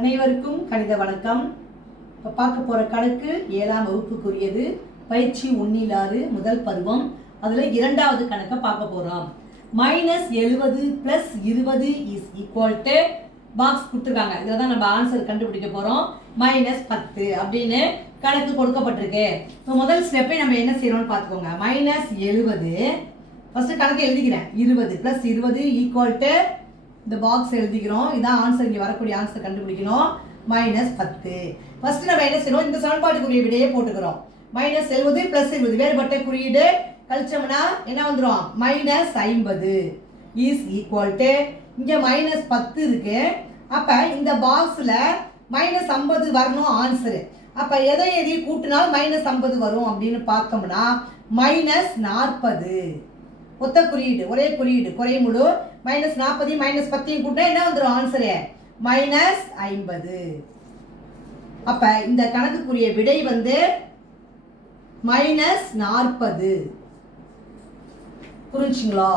அனைவருக்கும் கணித வணக்கம். இப்போ பார்க்க போகிற கணக்கு 7ஆம் வகுப்புக்குரியது. பயிற்சி 1 முதல் பருவம். அதில் இரண்டாவது கணக்கை பார்க்க போகிறோம். -70 + 20 = பாக்ஸ் கொடுத்துருக்காங்க. இதில் தான் நம்ம ஆன்சர் கண்டுபிடிக்க போகிறோம். -10 அப்படின்னு கணக்கு கொடுக்கப்பட்டிருக்கு. இப்போ முதல் ஸ்டெப்பை நம்ம என்ன செய்யறோம்னு பார்த்துக்கோங்க. -70 ஃபர்ஸ்ட் கணக்கு எழுதிக்கிறேன். 20 + 20 = இந்த பாக்ஸ் எழுதிக்கிறோம். இதான் ஆன்சர், இங்கே வரக்கூடிய ஆன்சர் கண்டுபிடிக்கணும். -10. ஃபர்ஸ்ட் நம்ம என்ன செய்யணும், இந்த சமன்பாட்டுக்குரிய விடையே போட்டுக்கிறோம். -70 + 20 வேறுபட்ட குறியீடு கழிச்சோம்னா என்ன வந்துடும், -50 = இங்கே -10 இருக்கு. அப்போ இந்த பாக்ஸில் -50 வரணும் ஆன்சரு. அப்போ எதையும் கூட்டினால் -50 வரும் அப்படின்னு பார்த்தோம்னா -40. ஒத்த குறியீடு, ஒரே குறியீடு, குறைமுழு. -40 -10 கூட்டினா என்ன வந்துடும் ஆன்சரு, -50. அப்ப இந்த கணக்குக்குரிய விடை வந்து -40. புரிஞ்சுங்களா?